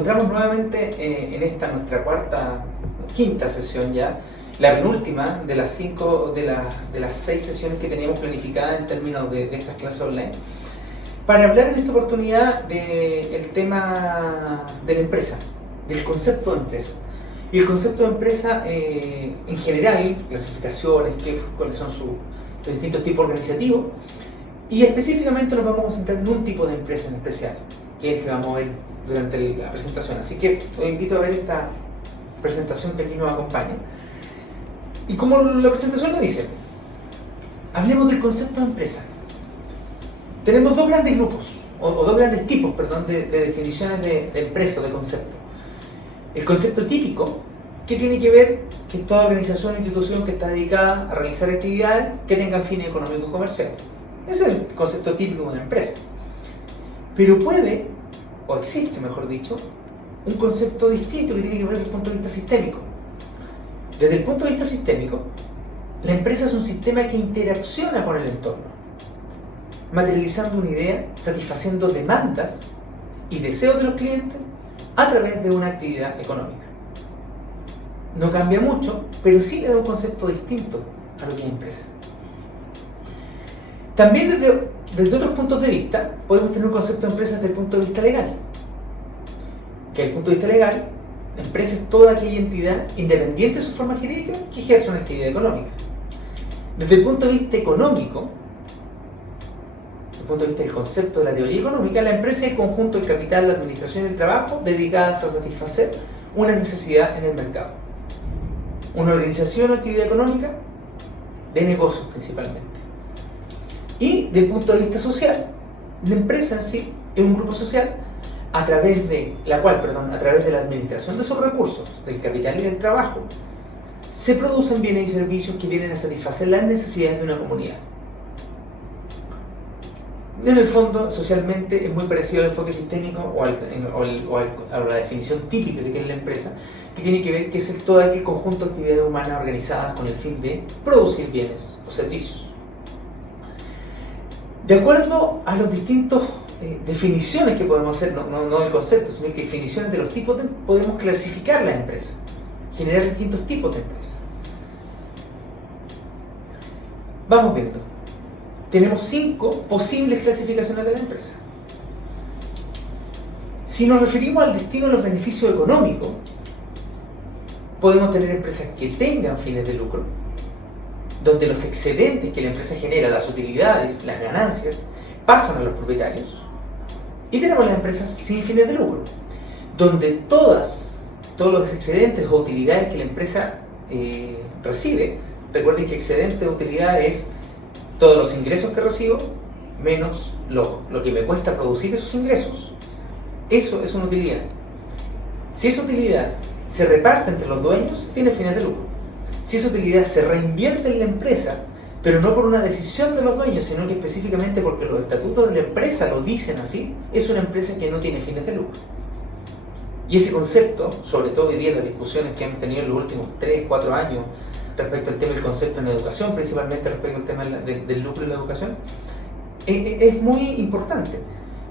encontramos nuevamente en esta nuestra quinta sesión ya, la penúltima de las 6 sesiones que teníamos planificadas en términos de estas clases online, para hablar en esta oportunidad del tema de la empresa, del concepto de empresa. Y el concepto de empresa en general, clasificaciones, cuáles son sus distintos tipos organizativos, y específicamente nos vamos a centrar en un tipo de empresa en especial, que es el que vamos a ver durante la presentación. Así que os invito a ver esta presentación que aquí nos acompaña. Y como la presentación lo dice, hablemos del concepto de empresa. Tenemos dos grandes grupos, o dos grandes tipos, perdón, de definiciones de empresa o de concepto. El concepto típico, que tiene que ver que toda organización o institución que está dedicada a realizar actividades que tengan fines económicos y comerciales. Ese es el concepto típico de una empresa. Pero puede, o existe mejor dicho, un concepto distinto que tiene que ver desde el punto de vista sistémico. Desde el punto de vista sistémico, la empresa es un sistema que interacciona con el entorno, materializando una idea, satisfaciendo demandas y deseos de los clientes a través de una actividad económica. No cambia mucho, pero sí le da un concepto distinto a lo que es empresa. También desde otros puntos de vista podemos tener un concepto de empresa desde el punto de vista legal. Que desde el punto de vista legal, la empresa es toda aquella entidad independiente de su forma jurídica que ejerce una actividad económica. Desde el punto de vista económico, desde el punto de vista del concepto de la teoría económica, la empresa es el conjunto del capital, la administración y el trabajo dedicadas a satisfacer una necesidad en el mercado. Una organización o actividad económica de negocios principalmente. Y desde el punto de vista social, la empresa en sí es un grupo social a través de la administración de sus recursos, del capital y del trabajo, se producen bienes y servicios que vienen a satisfacer las necesidades de una comunidad. En el fondo, socialmente es muy parecido al enfoque sistémico o a la definición típica que tiene la empresa, que tiene que ver que es todo aquel conjunto de actividades humanas organizadas con el fin de producir bienes o servicios. De acuerdo a las distintas definiciones que podemos hacer, no del concepto, sino que definiciones de los tipos, podemos clasificar las empresas, generar distintos tipos de empresas. Vamos viendo. Tenemos 5 posibles clasificaciones de la empresa. Si nos referimos al destino de los beneficios económicos, podemos tener empresas que tengan fines de lucro, donde los excedentes que la empresa genera, las utilidades, las ganancias, pasan a los propietarios. Y tenemos las empresas sin fines de lucro, donde todos los excedentes o utilidades que la empresa recibe, recuerden que excedente de utilidad es todos los ingresos que recibo menos lo que me cuesta producir esos ingresos. Eso es una utilidad. Si esa utilidad se reparte entre los dueños, tiene fines de lucro. Si esa utilidad se reinvierte en la empresa, pero no por una decisión de los dueños, sino que específicamente porque los estatutos de la empresa lo dicen así, es una empresa que no tiene fines de lucro. Y ese concepto, sobre todo hoy día en las discusiones que hemos tenido en los últimos 3-4 años respecto al tema del concepto en educación, principalmente respecto al tema del lucro en la educación, es muy importante.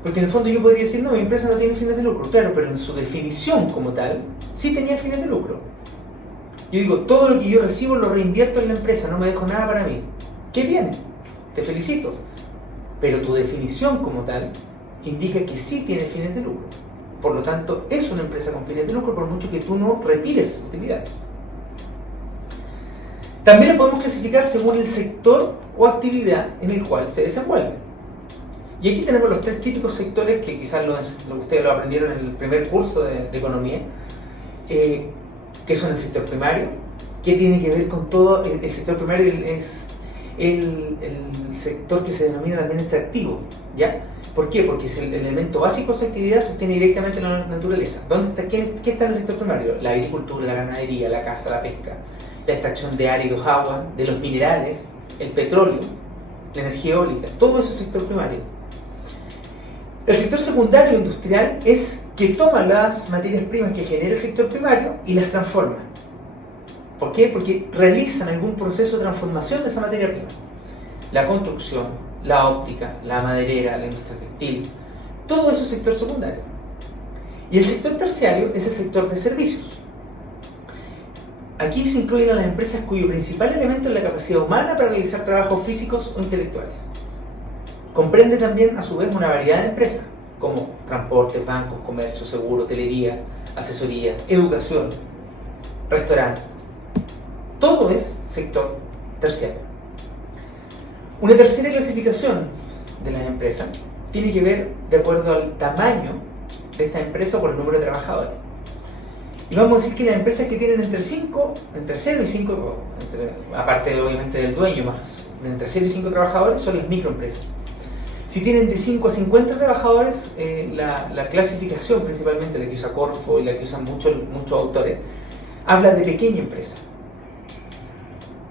Porque en el fondo yo podría decir, no, mi empresa no tiene fines de lucro. Claro, pero en su definición como tal, sí tenía fines de lucro. Yo digo, todo lo que yo recibo lo reinvierto en la empresa, no me dejo nada para mí. ¡Qué bien! Te felicito. Pero tu definición como tal indica que sí tiene fines de lucro. Por lo tanto, es una empresa con fines de lucro por mucho que tú no retires utilidades. También lo podemos clasificar según el sector o actividad en el cual se desenvuelve. Y aquí tenemos los 3 típicos sectores que quizás ustedes lo aprendieron en el primer curso de economía, que son el sector primario, que tiene que ver con todo. El sector primario es el sector que se denomina también extractivo, ¿ya? ¿Por qué? Porque es el elemento básico de su actividad, sostiene directamente la naturaleza. ¿Qué está en el sector primario? La agricultura, la ganadería, la caza, la pesca, la extracción de áridos, agua, de los minerales, el petróleo, la energía eólica, todo eso es sector primario. El sector secundario industrial es que toma las materias primas que genera el sector primario y las transforma. ¿Por qué? Porque realizan algún proceso de transformación de esa materia prima. La construcción, la óptica, la maderera, la industria textil, todo eso es sector secundario. Y el sector terciario es el sector de servicios. Aquí se incluyen a las empresas cuyo principal elemento es la capacidad humana para realizar trabajos físicos o intelectuales. Comprende también, a su vez, una variedad de empresas, como transporte, bancos, comercio, seguro, hotelería, asesoría, educación, restaurante. Todo es sector terciario. Una tercera clasificación de las empresas tiene que ver de acuerdo al tamaño de esta empresa o por el número de trabajadores. Y vamos a decir que las empresas que tienen entre 0 y 5, aparte obviamente del dueño más, entre 0 y 5 trabajadores son las microempresas. Si tienen de 5 a 50 trabajadores, la clasificación principalmente, la que usa Corfo y la que usan muchos autores, habla de pequeña empresa.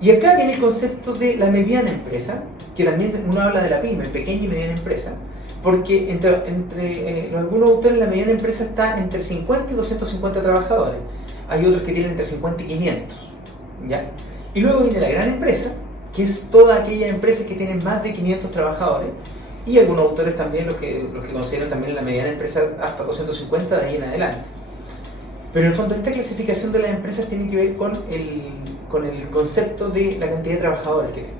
Y acá viene el concepto de la mediana empresa, que también uno habla de la pyme, pequeña y mediana empresa, porque entre algunos autores la mediana empresa está entre 50 y 250 trabajadores. Hay otros que tienen entre 50 y 500. ¿Ya? Y luego viene la gran empresa, que es toda aquella empresa que tienen más de 500 trabajadores, y algunos autores también los que consideran también la mediana empresa hasta 250 de ahí en adelante. Pero en el fondo esta clasificación de las empresas tiene que ver con el concepto de la cantidad de trabajadores que tienen.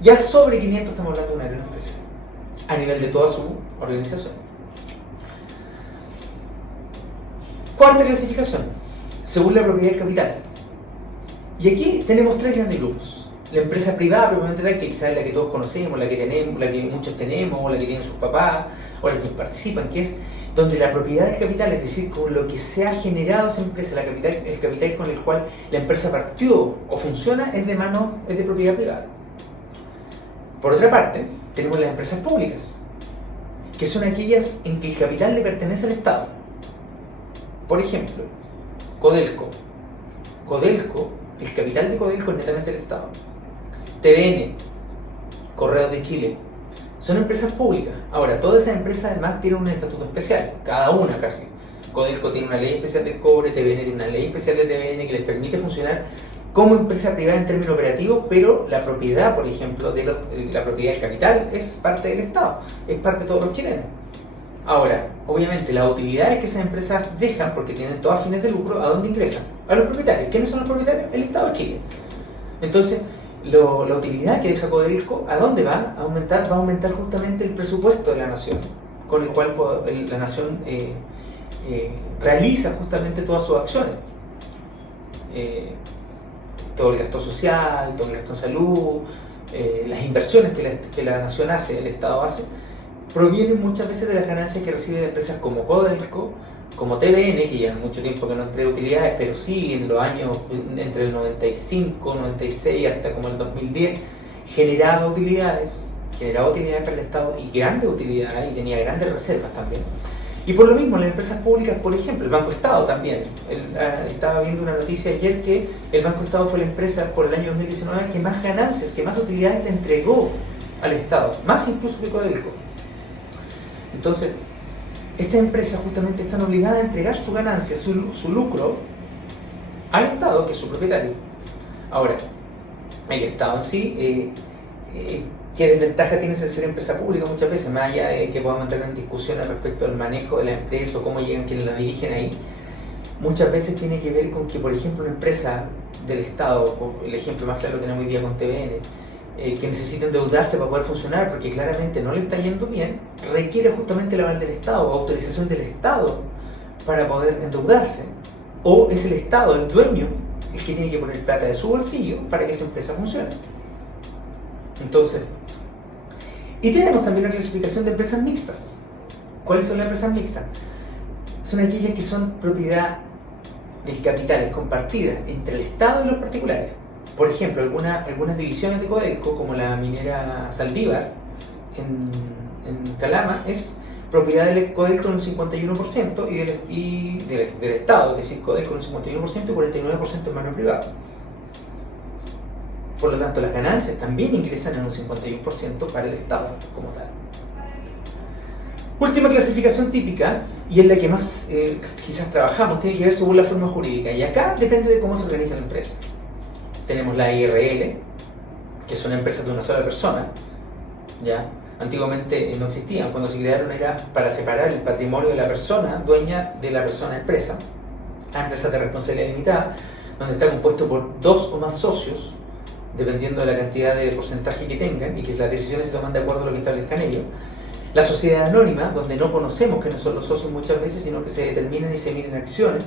Ya sobre 500 estamos hablando de una gran empresa, a nivel de toda su organización. Cuarta clasificación, según la propiedad del capital. Y aquí tenemos tres grandes grupos. La empresa privada, propiamente tal, que quizás es la que todos conocemos, la que tenemos, la que muchos tenemos, o la que tienen sus papás, o la que participan, que es donde la propiedad del capital, es decir, con lo que se ha generado esa empresa, el capital con el cual la empresa partió o funciona, es de propiedad privada. Por otra parte, tenemos las empresas públicas, que son aquellas en que el capital le pertenece al Estado. Por ejemplo, Codelco. El capital de Codelco es netamente del Estado. TVN, Correos de Chile, son empresas públicas. Ahora, todas esas empresas además tienen un estatuto especial, cada una casi. Codelco tiene una ley especial del cobre, TVN tiene una ley especial de TVN que les permite funcionar como empresa privada en términos operativos, pero la propiedad, por ejemplo, la propiedad del capital es parte del Estado, es parte de todos los chilenos. Ahora, obviamente, las utilidades que esas empresas dejan, porque tienen todas fines de lucro, ¿a dónde ingresan? A los propietarios. ¿Quiénes son los propietarios? El Estado de Chile. Entonces, la utilidad que deja Codelco, ¿a dónde va? Va a aumentar justamente el presupuesto de la nación, con el cual la nación realiza justamente todas sus acciones. Todo el gasto social, todo el gasto en salud, las inversiones que la nación hace, el Estado hace, provienen muchas veces de las ganancias que recibe de empresas como Codelco, como TVN, que ya mucho tiempo que no entrega utilidades, pero sí en los años entre el 95, 96 hasta como el 2010 generaba utilidades para el Estado y grandes utilidades, y tenía grandes reservas también. Y por lo mismo las empresas públicas, por ejemplo, el Banco Estado también. Estaba viendo una noticia ayer que el Banco Estado fue la empresa por el año 2019 que más ganancias, que más utilidades le entregó al Estado, más incluso que Codelco. Entonces, estas empresas justamente están obligadas a entregar su ganancia, su lucro, al Estado, que es su propietario. Ahora, el Estado en sí, ¿qué desventaja tiene ser empresa pública muchas veces? Más allá de que podamos entrar en discusiones respecto al manejo de la empresa o cómo llegan quienes la dirigen ahí, muchas veces tiene que ver con que, por ejemplo, una empresa del Estado, el ejemplo más claro lo tenemos hoy día con TVN, que necesita endeudarse para poder funcionar porque claramente no le está yendo bien, requiere justamente el aval del Estado, autorización del Estado para poder endeudarse, o es el Estado, el dueño, el que tiene que poner plata de su bolsillo para que esa empresa funcione. Entonces, y tenemos también una clasificación de empresas mixtas. ¿Cuáles son las empresas mixtas? Son aquellas que son propiedad del capital, es compartida entre el Estado y los particulares. Por ejemplo, algunas divisiones de Codelco, como la minera Saldívar en Calama, es propiedad del Codelco en un 51% y del Estado, es decir, Codelco en un 51% y 49% en mano privada. Por lo tanto, las ganancias también ingresan en un 51% para el Estado como tal. Última clasificación típica, y es la que más quizás trabajamos, tiene que ver según la forma jurídica. Y acá depende de cómo se organiza la empresa. Tenemos la IRL, que son empresas de una sola persona, ¿ya? Antiguamente no existían. Cuando se crearon era para separar el patrimonio de la persona dueña de la persona empresa. A empresas de responsabilidad limitada, donde está compuesto por 2 o más socios, dependiendo de la cantidad de porcentaje que tengan, y que las decisiones se toman de acuerdo a lo que establezcan ellos. La sociedad anónima, donde no conocemos quiénes son los socios muchas veces, sino que se determinan y se emiten acciones,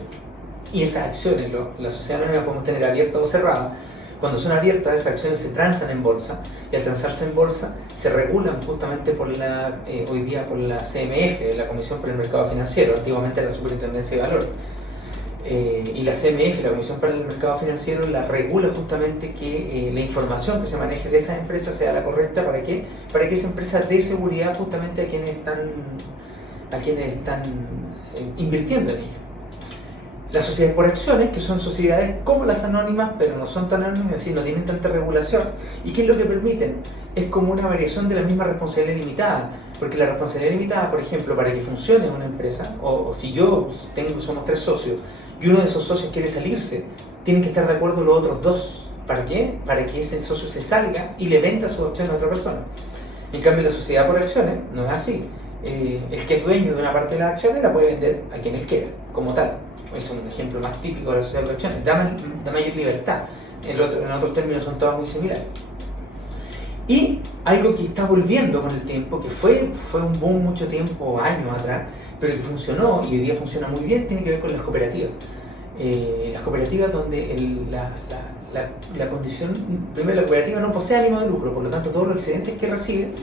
y esas acciones, la sociedad anónima podemos tener abierta o cerrada. Cuando son abiertas, esas acciones se transan en bolsa, y al transarse en bolsa se regulan justamente por hoy día por la CMF, la Comisión para el Mercado Financiero, antiguamente la Superintendencia de Valores. Y la CMF, la Comisión para el Mercado Financiero, la regula justamente que la información que se maneje de esas empresas sea la correcta. ¿Para qué? Para que esa empresa dé seguridad justamente a quienes están invirtiendo en ella. Las sociedades por acciones, que son sociedades como las anónimas, pero no son tan anónimas, es decir, no tienen tanta regulación. ¿Y qué es lo que permiten? Es como una variación de la misma responsabilidad limitada. Porque la responsabilidad limitada, por ejemplo, para que funcione una empresa, o si somos 3 socios, y uno de esos socios quiere salirse, tienen que estar de acuerdo los otros 2. ¿Para qué? Para que ese socio se salga y le venda su acción a otra persona. En cambio, la sociedad por acciones no es así. El que es dueño de una parte de las acciones la puede vender a quien él quiera, como tal. Es un ejemplo más típico de la sociedad por acciones. Da mayor libertad. En otros términos son todas muy similares. Y algo que está volviendo con el tiempo, que fue un boom mucho tiempo, años atrás, pero que funcionó y hoy día funciona muy bien, tiene que ver con las cooperativas. Las cooperativas donde la condición, primero, la cooperativa no posee ánimo de lucro, por lo tanto todos los excedentes que recibe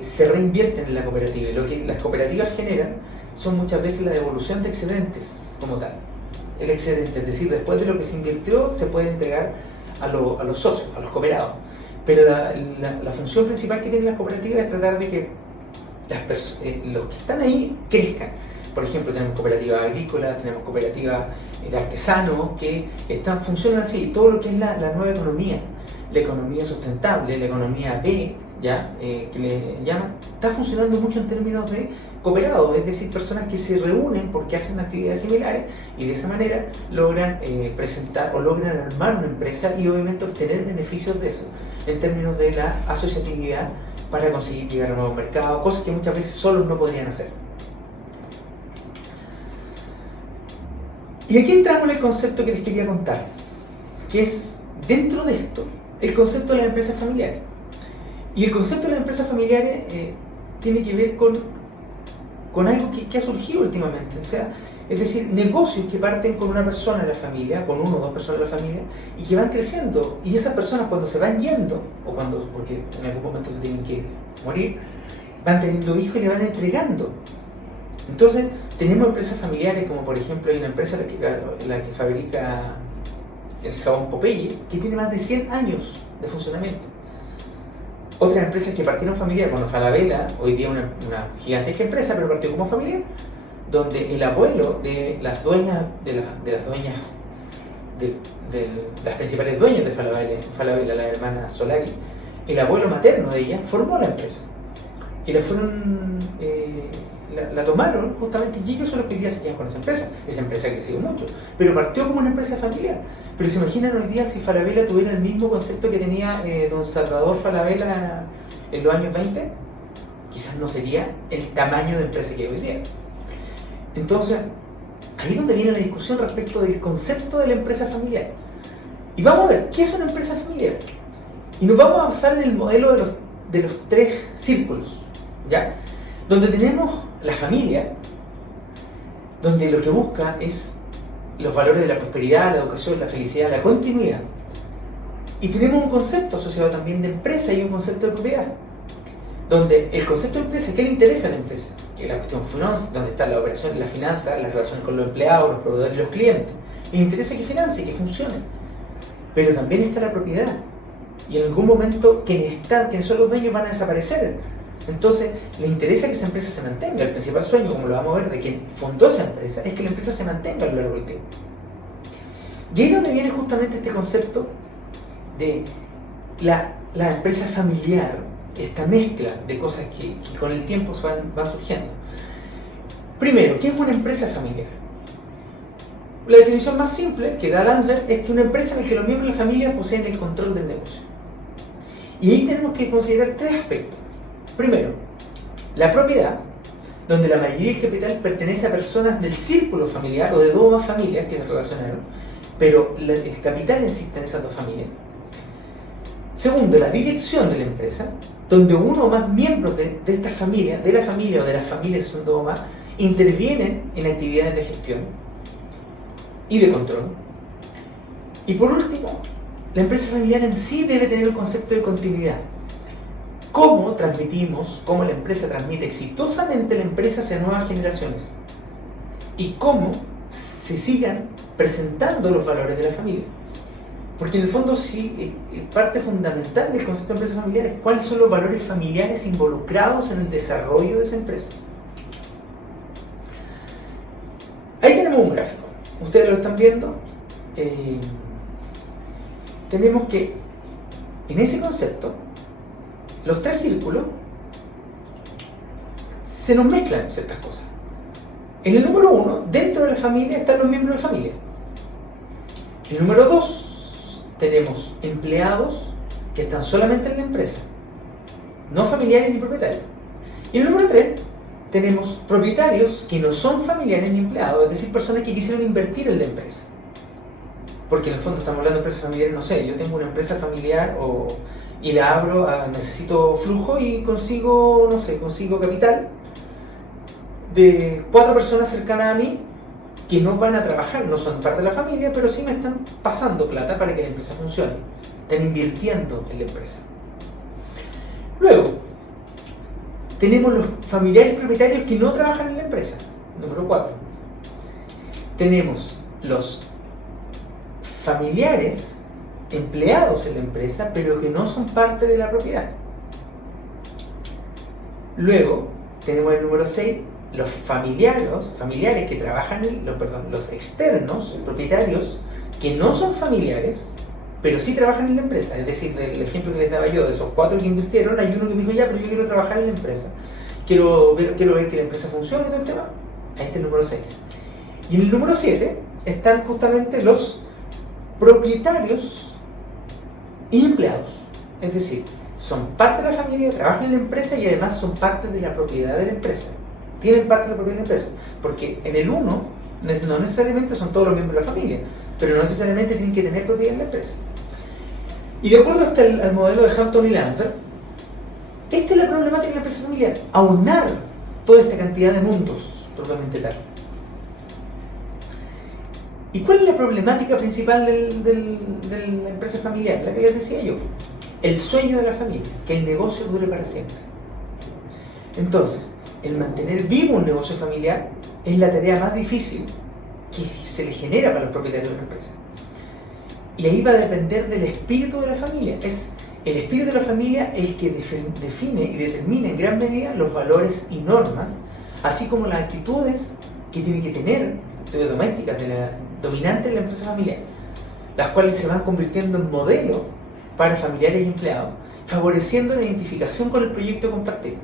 se reinvierten en la cooperativa. Y lo que las cooperativas generan son muchas veces la devolución de excedentes como tal. El excedente, es decir, después de lo que se invirtió, se puede entregar a los socios, a los cooperados. Pero la función principal que tienen las cooperativas es tratar de que los que están ahí crezcan. Por ejemplo, tenemos cooperativas agrícolas, tenemos cooperativas de artesanos que funcionan así. Todo lo que es la nueva economía, la economía sustentable, la economía B, que le llaman, está funcionando mucho en términos de cooperados, es decir, personas que se reúnen porque hacen actividades similares y de esa manera logran presentar o logran armar una empresa y obviamente obtener beneficios de eso en términos de la asociatividad para conseguir llegar a nuevos mercados, cosas que muchas veces solos no podrían hacer. Y aquí entramos en el concepto que les quería contar, que es, dentro de esto, el concepto de las empresas familiares. Y el concepto de las empresas familiares tiene que ver con algo que ha surgido últimamente. O sea, es decir, negocios que parten con una persona de la familia, con 1 o 2 personas de la familia, y que van creciendo. Y esas personas, cuando se van yendo, porque en algún momento se tienen que morir, van teniendo hijos y le van entregando. Entonces, tenemos empresas familiares, como por ejemplo hay una empresa la que fabrica el jabón Popeye, que tiene más de 100 años de funcionamiento. Otras empresas que partieron familiar, bueno, Falabella, hoy día una gigantesca empresa, pero partió como familiar, donde el abuelo de las dueñas, de las principales dueñas de Falabella, la hermana Solari, el abuelo materno de ella formó la empresa. Y la tomaron justamente, y ellos son los que hoy día se quedan con esa empresa. Esa empresa ha crecido mucho, pero partió como una empresa familiar. Pero se imaginan hoy día si Falabella tuviera el mismo concepto que tenía don Salvador Falabella en los años 20, quizás no sería el tamaño de empresa que hay hoy día. Entonces, ahí es donde viene la discusión respecto del concepto de la empresa familiar. Y vamos a ver, ¿qué es una empresa familiar? Y nos vamos a basar en el modelo de los 3 círculos, ¿ya? Donde tenemos la familia, donde lo que busca es los valores de la prosperidad, la educación, la felicidad, la continuidad. Y tenemos un concepto asociado también de empresa y un concepto de propiedad, donde el concepto de empresa, ¿qué le interesa a la empresa? Que es la cuestión financiera, donde está la operación, la finanza, las relaciones con los empleados, los proveedores y los clientes. Le interesa que financie, que funcione. Pero también está la propiedad. Y en algún momento quienes son los dueños van a desaparecer. Entonces, le interesa que esa empresa se mantenga. El principal sueño, como lo vamos a ver, de quien fundó esa empresa, es que la empresa se mantenga a lo largo del tiempo. Y ahí es donde viene justamente este concepto de la empresa familiar, esta mezcla de cosas que con el tiempo van surgiendo. Primero, ¿qué es una empresa familiar? La definición más simple que da Landsberg es que una empresa en la que los miembros de la familia poseen el control del negocio. Y ahí tenemos que considerar 3 aspectos. Primero, la propiedad, donde la mayoría del capital pertenece a personas del círculo familiar o de dos o más familias que se relacionaron, pero el capital existe en esas dos familias. Segundo, la dirección de la empresa, donde uno o más miembros de esta familia, de la familia o de las familias, si son dos o más, intervienen en actividades de gestión y de control. Y por último, la empresa familiar en sí debe tener un concepto de continuidad. ¿Cómo transmitimos, cómo la empresa transmite exitosamente la empresa hacia nuevas generaciones? Y cómo se sigan presentando los valores de la familia. Porque en el fondo sí, parte fundamental del concepto de empresa familiar es cuáles son los valores familiares involucrados en el desarrollo de esa empresa. Ahí tenemos un gráfico. Ustedes lo están viendo. Tenemos que, en ese concepto, los tres círculos se nos mezclan ciertas cosas. En el número 1, dentro de la familia están los miembros de la familia. En el número 2, tenemos empleados que están solamente en la empresa, no familiares ni propietarios. Y en el número 3, tenemos propietarios que no son familiares ni empleados, es decir, personas que quisieron invertir en la empresa. Porque en el fondo estamos hablando de empresas familiares, no sé, yo tengo una empresa familiar y la abro, necesito flujo y consigo capital de 4 personas cercanas a mí que no van a trabajar, no son parte de la familia, pero sí me están pasando plata para que la empresa funcione. Están invirtiendo en la empresa. Luego, tenemos los familiares propietarios que no trabajan en la empresa. Número 4. Tenemos los familiares empleados en la empresa, pero que no son parte de la propiedad. Luego, tenemos el número 6, los familiares que trabajan, los externos, propietarios, que no son familiares, pero sí trabajan en la empresa. Es decir, del ejemplo que les daba yo, de esos 4 que invirtieron, hay uno que me dijo, ya, pero yo quiero trabajar en la empresa. Quiero ver que la empresa funcione y todo el tema. Ahí está el número 6. Y en el número 7 están justamente los propietarios y empleados. Es decir, son parte de la familia, trabajan en la empresa y además son parte de la propiedad de la empresa. Tienen parte de la propiedad de la empresa. Porque en el 1 no necesariamente son todos los miembros de la familia, pero no necesariamente tienen que tener propiedad en la empresa. Y de acuerdo hasta al modelo de Hampton y Lander, esta es la problemática de la empresa familiar: aunar toda esta cantidad de mundos propiamente tal. ¿Y cuál es la problemática principal de la empresa familiar? La que les decía yo. El sueño de la familia, que el negocio dure para siempre. Entonces, el mantener vivo un negocio familiar es la tarea más difícil que se le genera para los propietarios de una empresa. Y ahí va a depender del espíritu de la familia. Es el espíritu de la familia el que define y determina en gran medida los valores y normas, así como las actitudes que tiene que tener, actitudes domésticas dominantes de la empresa familiar, las cuales se van convirtiendo en modelo para familiares y empleados, favoreciendo la identificación con el proyecto compartido.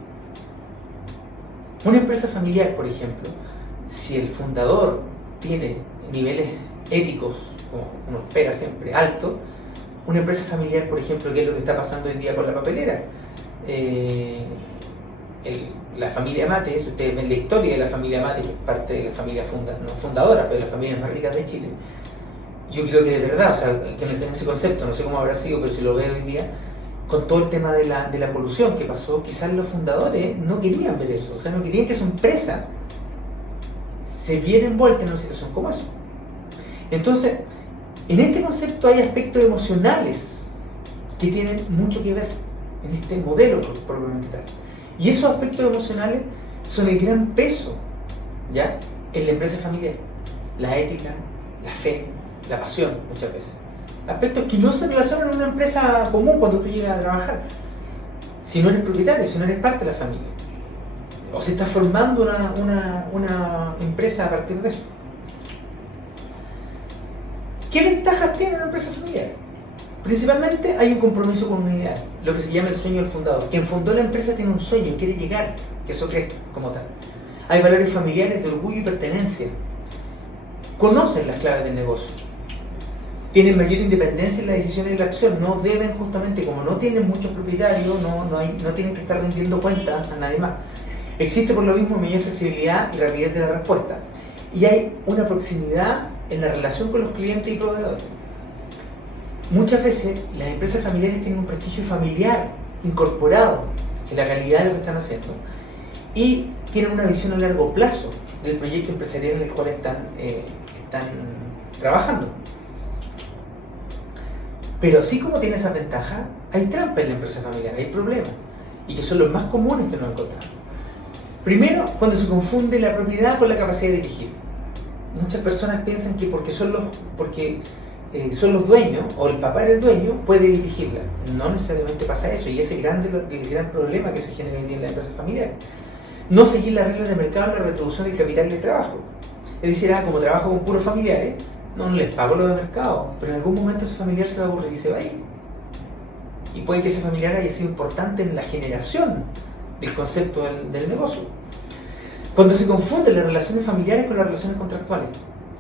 Una empresa familiar, por ejemplo, si el fundador tiene niveles éticos, como uno espera siempre, altos, una empresa familiar, por ejemplo, que es lo que está pasando hoy en día con la papelera, la familia Mate, ustedes ven la historia de la familia Mate, que es parte de la familia no fundadora, pero de las familias más ricas de Chile. Yo creo que de verdad, o sea, que en ese concepto, no sé cómo habrá sido, pero si lo veo hoy en día, con todo el tema de la colusión que pasó, quizás los fundadores no querían ver eso, o sea, no querían que su empresa se viera envuelta en una situación como esa. Entonces, en este concepto hay aspectos emocionales que tienen mucho que ver en este modelo propiamente tal. Y esos aspectos emocionales son el gran peso, ¿ya?, en la empresa familiar. La ética, la fe, la pasión, muchas veces. Aspectos que no se relacionan en una empresa común cuando tú llegas a trabajar. Si no eres propietario, si no eres parte de la familia. O se está formando una empresa a partir de eso. ¿Qué ventajas tiene una empresa familiar? Principalmente hay un compromiso con una idea, lo que se llama el sueño del fundador. Quien fundó la empresa tiene un sueño, quiere llegar, que eso crezca como tal. Hay valores familiares de orgullo y pertenencia. Conocen las claves del negocio. tienen mayor independencia en la decisión y la acción, no deben justamente, como no tienen muchos propietarios, no tienen que estar rindiendo cuentas a nadie más. Existe por lo mismo mayor flexibilidad y rapidez de la respuesta. Y hay una proximidad en la relación con los clientes y proveedores. Muchas veces las empresas familiares tienen un prestigio familiar incorporado en la calidad de lo que están haciendo y tienen una visión a largo plazo del proyecto empresarial en el cual están trabajando. Pero así como tiene esas ventajas, hay trampas en la empresa familiar, hay problemas, y que son los más comunes que nos encontramos. Primero, cuando se confunde la propiedad con la capacidad de dirigir. Muchas personas piensan que porque son los dueños, o el papá era el dueño, puede dirigirla. No necesariamente pasa eso, y ese es el gran problema que se genera hoy en día en las empresas familiares. No seguir las reglas de mercado en la retribución del capital de trabajo. Es decir, como trabajo con puros familiares, no les pago lo de mercado, pero en algún momento ese familiar se va a aburrir y se va a ir. Y puede que ese familiar haya sido importante en la generación del concepto del negocio. Cuando se confunden las relaciones familiares con las relaciones contractuales,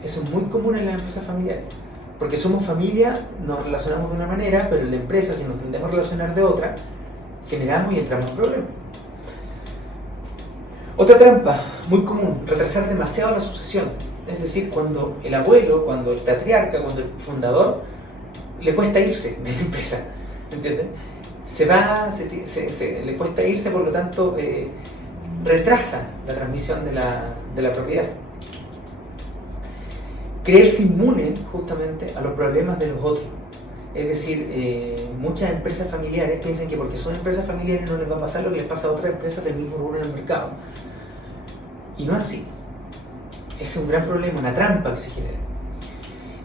eso es muy común en las empresas familiares, porque somos familia, nos relacionamos de una manera, pero en la empresa, si nos tendemos a relacionar de otra, generamos y entramos en problemas. Otra trampa muy común, retrasar demasiado la sucesión. Es decir, cuando el abuelo, cuando el patriarca, cuando el fundador, le cuesta irse de la empresa, ¿entienden? Le cuesta irse, por lo tanto, retrasa la transmisión de la propiedad. Creerse inmune justamente a los problemas de los otros. Es decir, muchas empresas familiares piensan que porque son empresas familiares no les va a pasar lo que les pasa a otras empresas del mismo rubro en el mercado. Y no es así. Es un gran problema, una trampa que se genera.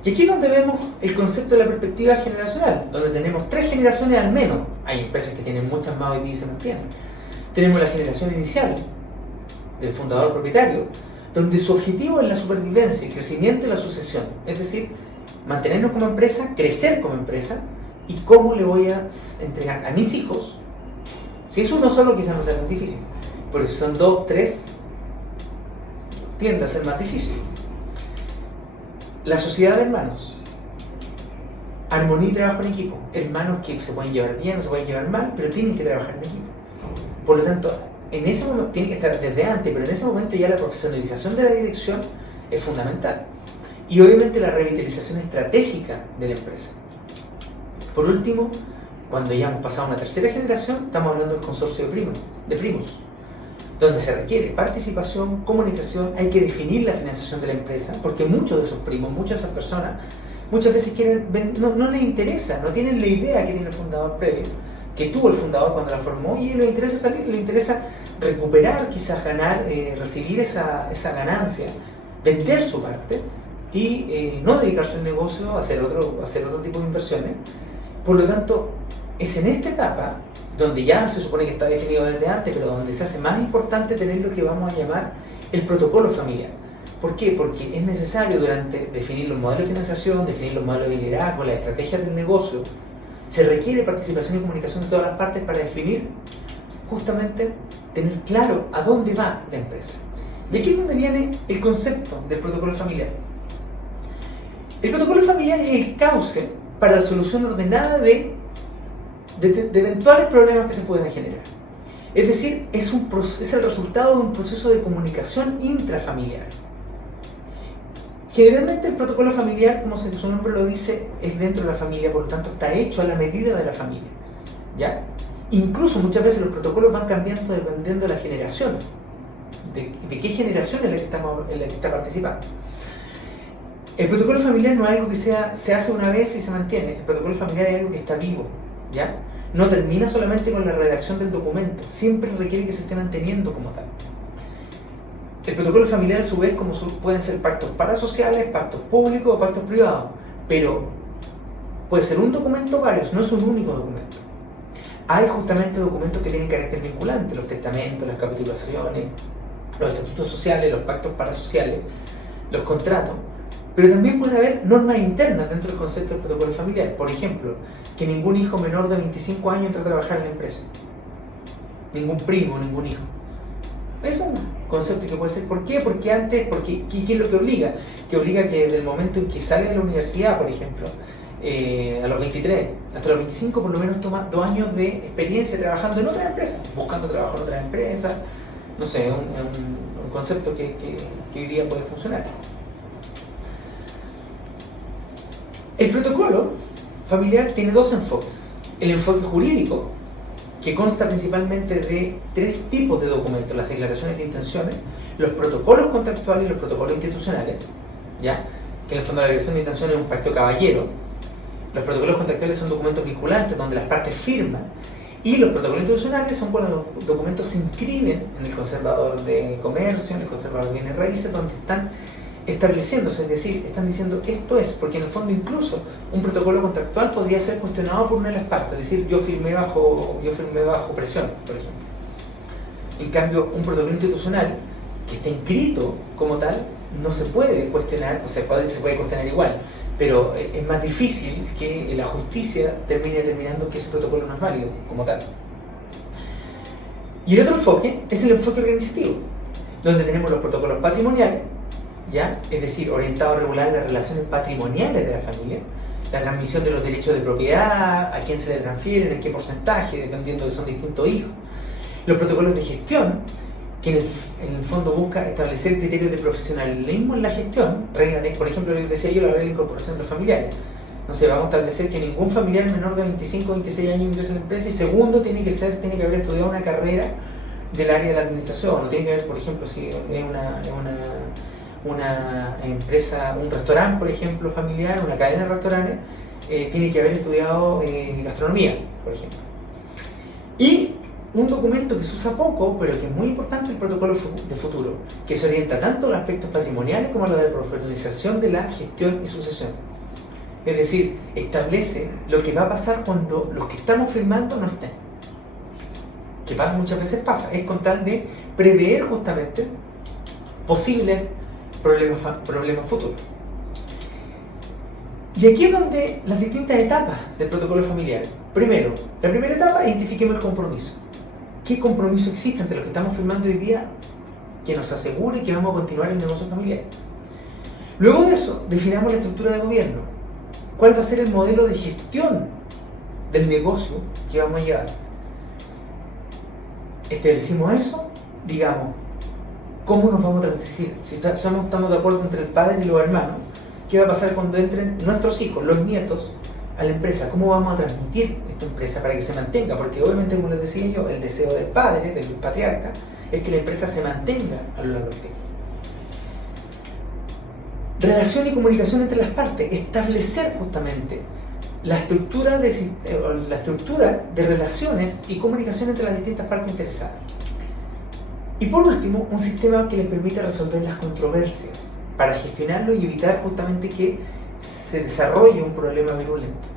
Y aquí es donde vemos el concepto de la perspectiva generacional, donde tenemos 3 generaciones al menos. Hay empresas que tienen muchas más hoy día y se mantienen. Tenemos la generación inicial del fundador propietario, donde su objetivo es la supervivencia, el crecimiento y la sucesión. Es decir, mantenernos como empresa, crecer como empresa, y cómo le voy a entregar a mis hijos. Si es uno solo, quizás no sea tan difícil, pero si son 2, 3, tiende a ser más difícil. La sociedad de hermanos, armonía y trabajo en equipo. Hermanos que se pueden llevar bien o se pueden llevar mal, pero tienen que trabajar en equipo. Por lo tanto, en ese momento, tiene que estar desde antes, pero en ese momento ya la profesionalización de la dirección es fundamental. Y obviamente la revitalización estratégica de la empresa. Por último, cuando ya hemos pasado a una tercera generación, estamos hablando del consorcio de primos, donde se requiere participación, comunicación, hay que definir la financiación de la empresa, porque muchos de esos primos, muchas de esas personas, muchas veces no les interesa, no tienen la idea que tiene el fundador previo, que tuvo el fundador cuando la formó, y le interesa salir, le interesa recuperar, quizás ganar, recibir esa ganancia, vender su parte, y no dedicarse al negocio, hacer otro tipo de inversiones. Por lo tanto, es en esta etapa donde ya se supone que está definido desde antes, pero donde se hace más importante tener lo que vamos a llamar el protocolo familiar. ¿Por qué? Porque es necesario durante definir los modelos de financiación, definir los modelos de liderazgo, las estrategias del negocio. Se requiere participación y comunicación de todas las partes para definir, justamente, tener claro a dónde va la empresa. Y aquí es donde viene el concepto del protocolo familiar. El protocolo familiar es el cauce para la solución ordenada de eventuales problemas que se pueden generar. Es decir, es el resultado de un proceso de comunicación intrafamiliar. Generalmente el protocolo familiar, como su nombre lo dice, es dentro de la familia, por lo tanto está hecho a la medida de la familia, ¿ya? Incluso muchas veces los protocolos van cambiando dependiendo de la generación, de qué generación es la que está participando. El protocolo familiar no es algo que se hace una vez y se mantiene. El protocolo familiar es algo que está vivo, ¿ya? No termina solamente con la redacción del documento, siempre requiere que se esté manteniendo como tal. El protocolo familiar, a su vez, pueden ser pactos parasociales, pactos públicos o pactos privados, pero puede ser un documento o varios, no es un único documento. Hay justamente documentos que tienen carácter vinculante, los testamentos, las capitulaciones, los estatutos sociales, los pactos parasociales, los contratos, pero también puede haber normas internas dentro del concepto del protocolo familiar. Por ejemplo, que ningún hijo menor de 25 años entre a trabajar en la empresa. Ningún primo, ningún hijo. Es un concepto que puede ser. ¿Por qué? Porque ¿qué es lo que obliga? Que obliga que desde el momento en que sale de la universidad, por ejemplo, a los 23, hasta los 25 por lo menos toma 2 años de experiencia trabajando en otras empresas, buscando trabajo en otras empresas, no sé, un concepto que hoy día puede funcionar. El protocolo familiar tiene 2 enfoques. El enfoque jurídico, que consta principalmente de 3 tipos de documentos: las declaraciones de intenciones, los protocolos contractuales y los protocolos institucionales, ¿ya? Que en el fondo la declaración de intenciones es un pacto caballero. Los protocolos contractuales son documentos vinculantes donde las partes firman, y los protocolos institucionales son cuando los documentos se inscriben en el conservador de comercio, en el conservador de bienes raíces, donde están estableciéndose, es decir, están diciendo esto es, porque en el fondo incluso un protocolo contractual podría ser cuestionado por una de las partes, es decir, yo firmé bajo presión, por ejemplo. En cambio, un protocolo institucional que está inscrito como tal no se puede cuestionar, o sea, se puede cuestionar igual, pero es más difícil que la justicia termine determinando que ese protocolo no es válido como tal. Y el otro enfoque es el enfoque organizativo, donde tenemos los protocolos patrimoniales, ¿ya? Es decir, orientado a regular las relaciones patrimoniales de la familia, la transmisión de los derechos de propiedad, a quién se le transfieren, en qué porcentaje, dependiendo de son distintos hijos. Los protocolos de gestión, que en el fondo busca establecer criterios de profesionalismo en la gestión, reglas de, por ejemplo, les decía yo, la regla de incorporación de los familiares. No sé, vamos a establecer que ningún familiar menor de 25 o 26 años ingrese en la empresa, y segundo, tiene que haber estudiado una carrera del área de la administración, o tiene que haber, por ejemplo, si es una empresa, un restaurante, por ejemplo, familiar, una cadena de restaurantes, tiene que haber estudiado gastronomía, por ejemplo. Y un documento que se usa poco, pero que es muy importante, el protocolo de futuro, que se orienta tanto a los aspectos patrimoniales como a la de profesionalización de la gestión y sucesión. Es decir, establece lo que va a pasar cuando los que estamos firmando no estén. Que muchas veces pasa, es con tal de prever justamente posibles problemas futuros. Y aquí es donde las distintas etapas del protocolo familiar. Primero, la primera etapa, identifiquemos el compromiso. ¿Qué compromiso existe entre los que estamos firmando hoy día que nos asegure que vamos a continuar el negocio familiar? Luego de eso, definamos la estructura de gobierno. ¿Cuál va a ser el modelo de gestión del negocio que vamos a llevar? Establecimos eso, digamos, ¿cómo nos vamos a transicionar? Si estamos de acuerdo entre el padre y los hermanos, ¿qué va a pasar cuando entren nuestros hijos, los nietos, a la empresa? ¿Cómo vamos a transmitir esta empresa para que se mantenga? Porque obviamente, como les decía yo, el deseo del padre, del patriarca, es que la empresa se mantenga a lo largo del tiempo. Relación y comunicación entre las partes, establecer justamente la estructura de relaciones y comunicación entre las distintas partes interesadas. Y por último, un sistema que les permita resolver las controversias para gestionarlo y evitar justamente que se desarrolle un problema virulento.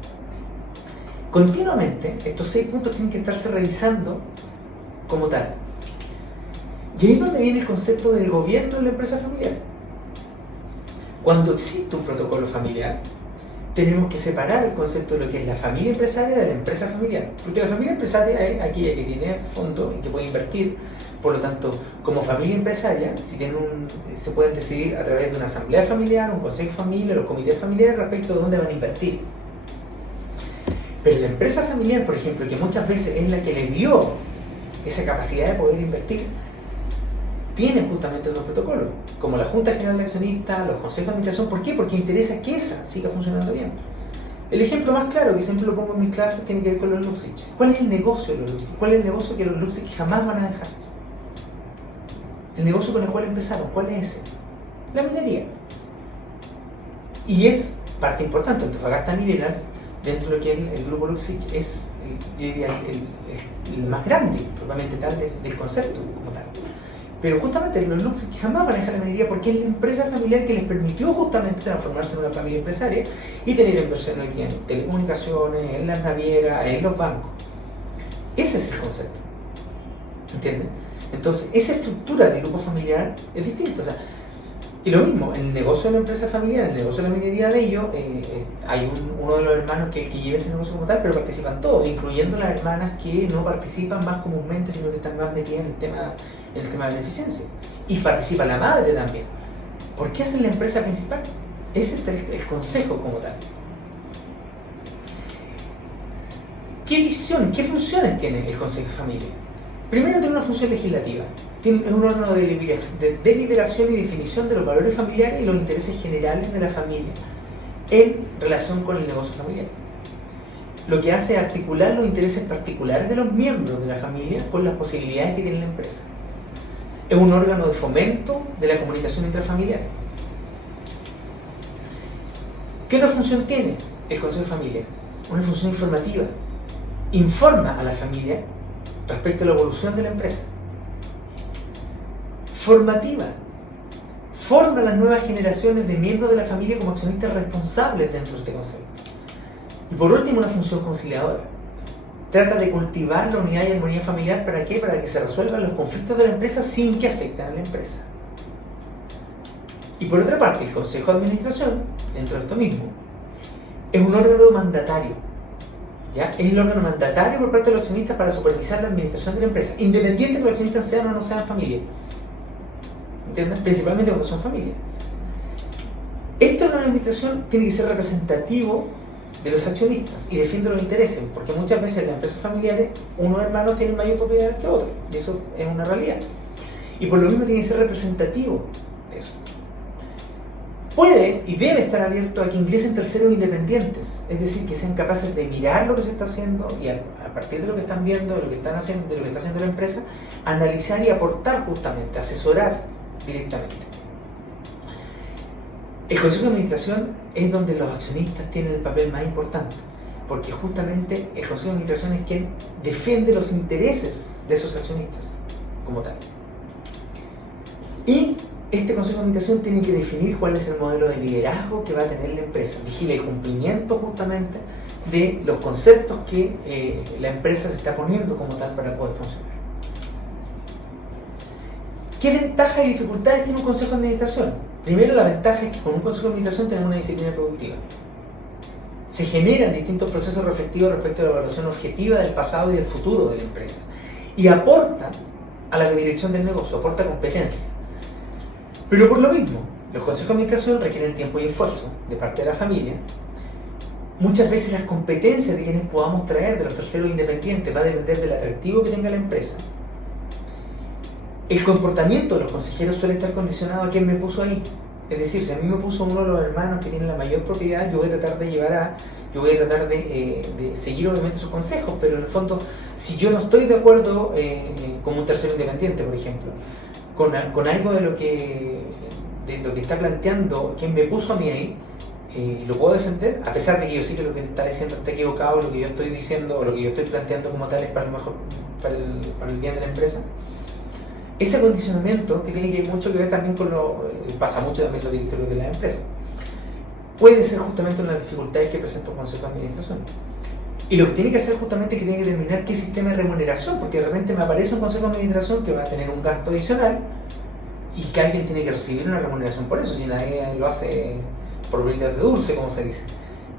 Continuamente, estos 6 puntos tienen que estarse revisando como tal. Y ahí es donde viene el concepto del gobierno de la empresa familiar. Cuando existe un protocolo familiar, tenemos que separar el concepto de lo que es la familia empresaria de la empresa familiar. Porque la familia empresaria es aquella que tiene fondo y que puede invertir. Por lo tanto, como familia empresaria, se pueden decidir a través de una asamblea familiar, un consejo de familia, los comités familiares respecto de dónde van a invertir. Pero la empresa familiar, por ejemplo, que muchas veces es la que le dio esa capacidad de poder invertir, tiene justamente otros protocolos, como la Junta General de Accionistas, los consejos de administración. ¿Por qué? Porque interesa que esa siga funcionando bien. El ejemplo más claro, que siempre lo pongo en mis clases, tiene que ver con los Luxich. ¿Cuál es el negocio de los Luxich? ¿Cuál es el negocio que los Luxich jamás van a dejar? El negocio con el cual empezaron, ¿cuál es ese? La minería. Y es parte importante. Antofagasta Minerals, dentro de lo que es el grupo Luxich, es el más grande, probablemente tal, del concepto como tal. Pero justamente los Luxich jamás van a dejar la minería, porque es la empresa familiar que les permitió justamente transformarse en una familia empresaria y tener inversión hoy día en telecomunicaciones, en las navieras, en los bancos. Ese es el concepto. ¿Entienden? Entonces, esa estructura de grupo familiar es distinta. O sea, y lo mismo, en el negocio de la empresa familiar, en el negocio de la minería de ellos, hay uno de los hermanos que lleva ese negocio como tal, pero participan todos, incluyendo las hermanas que no participan más comúnmente, sino que están más metidas en el tema de beneficencia. Y participa la madre también. ¿Por qué esa es la empresa principal? Ese es el consejo como tal. ¿Qué visión, qué funciones tiene el Consejo de Familia? Primero, tiene una función legislativa. Es un órgano de deliberación y definición de los valores familiares y los intereses generales de la familia en relación con el negocio familiar. Lo que hace es articular los intereses particulares de los miembros de la familia con las posibilidades que tiene la empresa. Es un órgano de fomento de la comunicación intrafamiliar. ¿Qué otra función tiene el Consejo de Familia? Una función informativa. Informa a la familia respecto a la evolución de la empresa. Formativa. Forma a las nuevas generaciones de miembros de la familia como accionistas responsables dentro de este consejo. Y por último, una función conciliadora. Trata de cultivar la unidad y armonía familiar. ¿Para qué? Para que se resuelvan los conflictos de la empresa sin que afecten a la empresa. Y por otra parte, el Consejo de Administración, dentro de esto mismo, es un órgano mandatario. ¿Ya? Es el órgano mandatario por parte de los accionistas para supervisar la administración de la empresa, independiente de que los accionistas sean o no sean familia. ¿Entienden? Principalmente cuando son familia. Este órgano de administración tiene que ser representativo de los accionistas y defiende los intereses, porque muchas veces en las empresas familiares unos hermanos tienen mayor propiedad que otros, y eso es una realidad. Y por lo mismo tiene que ser representativo de eso. Puede y debe estar abierto a que ingresen terceros independientes, es decir, que sean capaces de mirar lo que se está haciendo y a partir de lo que están viendo, de lo que están haciendo, de lo que está haciendo la empresa, analizar y aportar justamente, asesorar directamente. El Consejo de Administración es donde los accionistas tienen el papel más importante, porque justamente el Consejo de Administración es quien defiende los intereses de esos accionistas como tal. Y este Consejo de Administración tiene que definir cuál es el modelo de liderazgo que va a tener la empresa, vigila el cumplimiento justamente de los conceptos que la empresa se está poniendo como tal para poder funcionar. ¿Qué ventajas y dificultades tiene un Consejo de Administración? Primero, la ventaja es que con un Consejo de Administración tenemos una disciplina productiva. Se generan distintos procesos reflexivos respecto a la evaluación objetiva del pasado y del futuro de la empresa. Y aporta a la dirección del negocio, aporta competencia. Pero por lo mismo, los consejos de administración requieren tiempo y esfuerzo de parte de la familia. Muchas veces las competencias de quienes podamos traer de los terceros independientes va a depender del atractivo que tenga la empresa. El comportamiento de los consejeros suele estar condicionado a quién me puso ahí. Es decir, si a mí me puso uno de los hermanos que tiene la mayor propiedad, yo voy a tratar de seguir obviamente sus consejos, pero en el fondo, si yo no estoy de acuerdo como un tercero independiente, por ejemplo, con algo de lo que está planteando quien me puso a mí ahí, lo puedo defender, a pesar de que yo sé que lo que está diciendo está equivocado, lo que yo estoy diciendo o lo que yo estoy planteando como tal es para el bien de la empresa. Ese acondicionamiento, que tiene mucho que ver también con pasa mucho también los directores de la empresa, puede ser justamente una de las dificultades que presenta un consejo de administración. Y lo que tiene que hacer justamente es que tiene que determinar qué sistema de remuneración, porque de repente me aparece un consejo de administración que va a tener un gasto adicional y que alguien tiene que recibir una remuneración por eso, si nadie lo hace por bolitas de dulce, como se dice.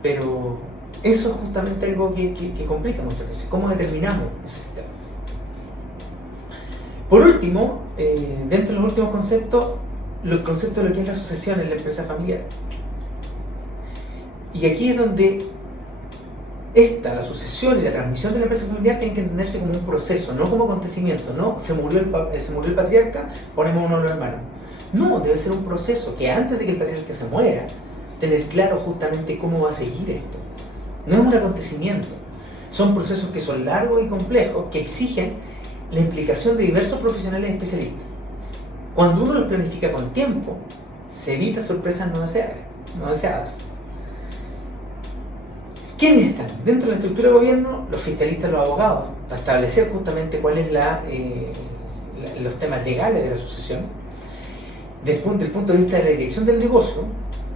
Pero eso es justamente algo que complica muchas veces. ¿Cómo determinamos ese sistema? Por último, dentro de los últimos conceptos, los conceptos de lo que es la sucesión en la empresa familiar. Y aquí es donde la sucesión y la transmisión de la empresa familiar tienen que entenderse como un proceso, no como acontecimiento. No se murió el patriarca, ponemos uno de los hermanos. No, debe ser un proceso que antes de que el patriarca se muera, tener claro justamente cómo va a seguir esto. No es un acontecimiento. Son procesos que son largos y complejos, que exigen la implicación de diversos profesionales especialistas. Cuando uno los planifica con tiempo, se evita sorpresas no deseadas. ¿Quiénes están? Dentro de la estructura de gobierno, los fiscalistas, los abogados, para establecer justamente cuáles los temas legales de la sucesión. Desde el punto de vista de la dirección del negocio,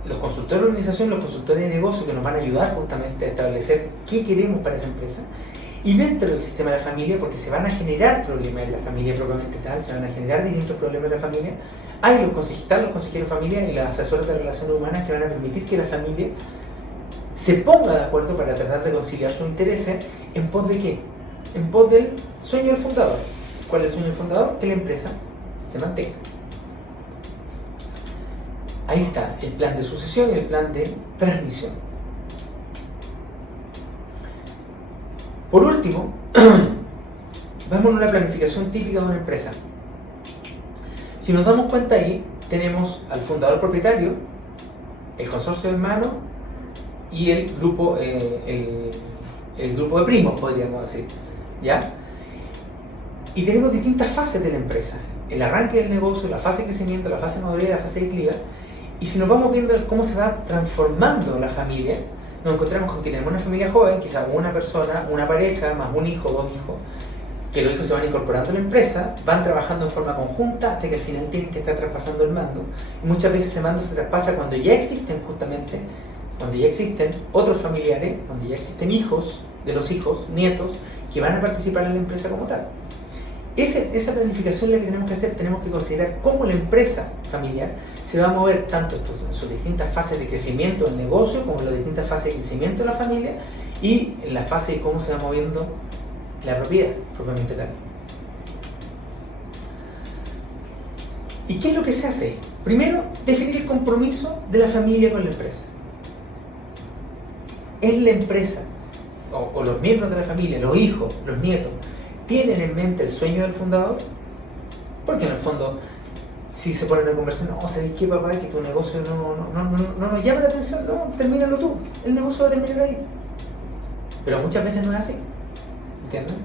los consultores de organización, los consultores de negocio que nos van a ayudar justamente a establecer qué queremos para esa empresa. Y dentro del sistema de la familia, porque se van a generar problemas en la familia propiamente tal, se van a generar distintos problemas en la familia, hay los consejeros de familia y los asesores de relaciones humanas que van a permitir que la familia se ponga de acuerdo para tratar de conciliar sus intereses en pos de ¿qué? En pos del sueño del fundador. ¿Cuál es el sueño del fundador? Que la empresa se mantenga. Ahí está el plan de sucesión y el plan de transmisión. Por último, vemos una planificación típica de una empresa. Si nos damos cuenta ahí, tenemos al fundador propietario, el consorcio hermano y el grupo de primos, podríamos decir, ¿ya? Y tenemos distintas fases de la empresa: el arranque del negocio, la fase de crecimiento, la fase de madurez, la fase de declive. Y si nos vamos viendo cómo se va transformando la familia, nos encontramos con que tenemos una familia joven, quizás una persona, una pareja, más un hijo, dos hijos, que los hijos se van incorporando a la empresa, van trabajando en forma conjunta hasta que al final tienen que estar traspasando el mando. Y muchas veces ese mando se traspasa cuando ya existen otros familiares, cuando ya existen hijos de los hijos, nietos, que van a participar en la empresa como tal. Esa planificación es la que tenemos que hacer. Tenemos que considerar cómo la empresa familiar se va a mover tanto en sus distintas fases de crecimiento del negocio, como en las distintas fases de crecimiento de la familia, y en la fase de cómo se va moviendo la propiedad propiamente tal. ¿Y qué es lo que se hace? Primero, definir el compromiso de la familia con la empresa. ¿Es la empresa o los miembros de la familia, los hijos, los nietos, tienen en mente el sueño del fundador? Porque en el fondo, si se ponen a conversar, no, ¿sabes qué, papá? Que tu negocio no nos llama la atención, no, termínalo tú, el negocio va a terminar ahí. Pero muchas veces no es así, ¿entienden?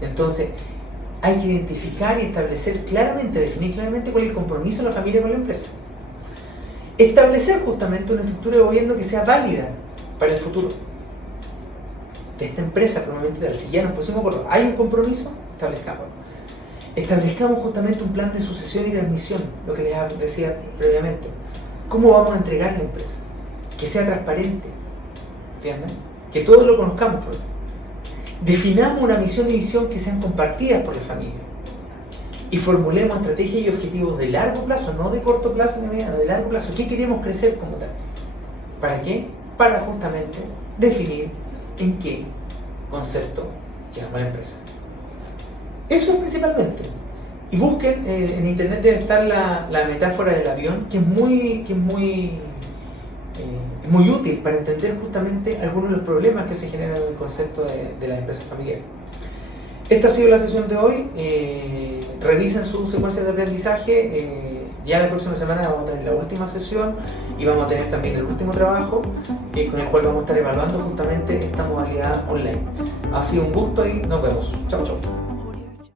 Entonces, hay que identificar y establecer claramente, definir claramente cuál es el compromiso de la familia con la empresa. Establecer justamente una estructura de gobierno que sea válida para el futuro de esta empresa, probablemente tal. Si ya nos pusimos por hay un compromiso, establezcamos justamente un plan de sucesión y transmisión, lo que les decía previamente. ¿Cómo vamos a entregar la empresa? Que sea transparente, ¿entienden? Que todos lo conozcamos. Definamos una misión y visión que sean compartidas por la familia y formulemos estrategias y objetivos de largo plazo, no de corto plazo ni mediano, de largo plazo. ¿Qué queremos crecer como tal? ¿Para qué? Para justamente definir en qué concepto queremos la empresa. Eso es principalmente. Y busquen, en internet debe estar la metáfora del avión, que es muy útil para entender justamente algunos de los problemas que se generan en el concepto de la empresa familiar. Esta ha sido la sesión de hoy. Revisen sus secuencias de aprendizaje. Ya la próxima semana vamos a tener la última sesión y vamos a tener también el último trabajo con el cual vamos a estar evaluando justamente esta modalidad online. Ha sido un gusto y nos vemos. Chao, chao.